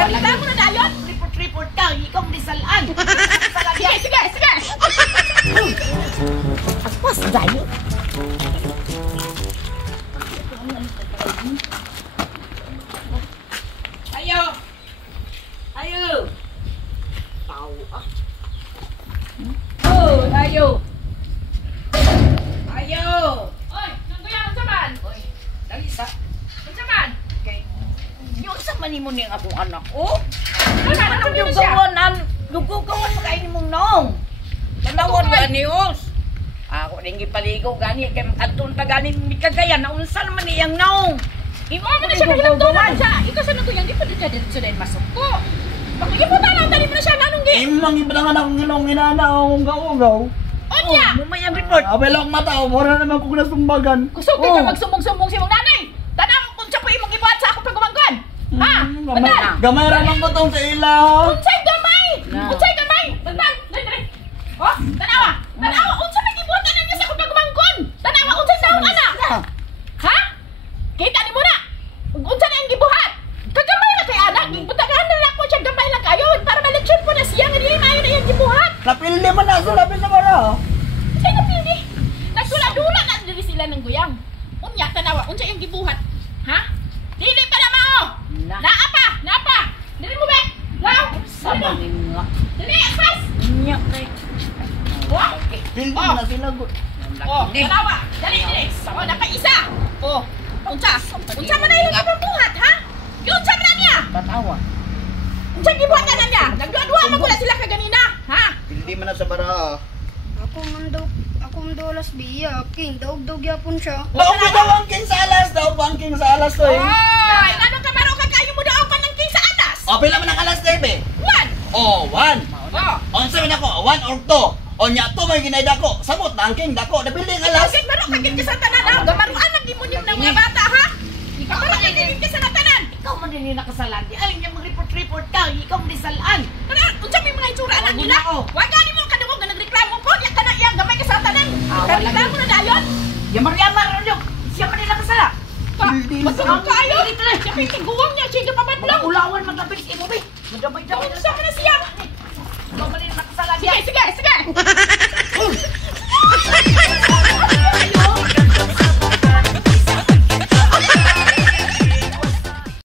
Salita mo na dayon. Report ka, ikaw disalaan. Sige. Aspas dayon. Ayo. Tahu ah. Oh, ayo. Oy, nangguyan sa man. Oy, Dali sa. unsa man? Okay. Yung sa manimo ning akong anak. Oh. Ano Yung siya? gawanan, lugo-gawan makain mong nong. Tanawon Okay. ba nios? Ako rin gipaligo gani kay makadtun pa gani mi Cagayan na unsa man iyang nong. Imo mo na siya naglamdulan siya. Ikaw sa naguyang di pa din siya dito din masuko. Bakit imo tanaw tani mo na siya nanong gi? Lang ibadangan akong ginong ginana akong ugaw-ugaw. Onya. Mo may ang report. Abay lang mata, mura naman kung nasumbagan. Kusog ka magsumbong-sumbong si mong nanay. Tanaw kung siya po imong gibuhat sa akong pagumangkon. Ha? Gamay, Tanaw. gamay ramang ko tong sa ila. Unsay gamay? Na. Unsay gamay? Tanaw. Dali. Oh, tanawa. Tanawa unsa may gibuhatan niya sa akong pagumangkon? Tanawa unsay taong ana? Ha? Kita ni mo na. Unsa na ang gibuhat? Kagamay na kay anak. Butagahan na lang ko siya gamay lang kayo para ma-lecture po na siya nga dili maayo na iyang gibuhat. Napildi man na, sulapin na ba na? Say na pili. Nagdula-dula na diri sila ng guyang. Unya tanawa unsa iyang gibuhat? Ha? Dili pa na mao. Na. Naa pa. Dili mo ba? Law. Sa manin nga. Dili aspas. Nya kay. Wa. Pildi Oh. na sila. Oh, tanawa. Dali. Oh, napa-isa. Oh. Unsa man na iyang gibuhat, ha? Unsa man na niya? Tatawa. Unsa gibuhatan na niya? Nagduwa-duwa man gula sila kaganina, ha? Pildi man na sa bara. Ako man daw alas biya, king daog-daog yapon siya. Daw ang king sa alas, daw ang king sa alas to eh. Ay, ano ka baro ka kayo mo daw pa ng king sa atas? O, pila man ang alas, Debe? One. O, 1. Oh. Onsa man ako, 1 or 2. O, nya to may ginay dako. Samot na ang king dako. Napildi ang alas. Kasi baro ka king sa tanan ha? Gamaruan ang gimunyong ng mga bata ha? Ikaw baro ka king sa tanan. Ikaw man din nakasalan. Ay, nya mag-report ka, ikaw disalaan. Ano? Unsa may mga itsura anak nila? Oh. Wa gani mo kadungog nga nagreklamo ko, nya kana iyang gamay ka sa tanan. Wala Reklamo na dayon. Yamar-yamar ano? Siya man din nakasala. Masugod kayo. Siya may tiguwang niya, siya gapamadlaw. Ulawan magkapit imo be. Madamay-damay Unsa man na siya? Ikaw man din nakasala. Sige.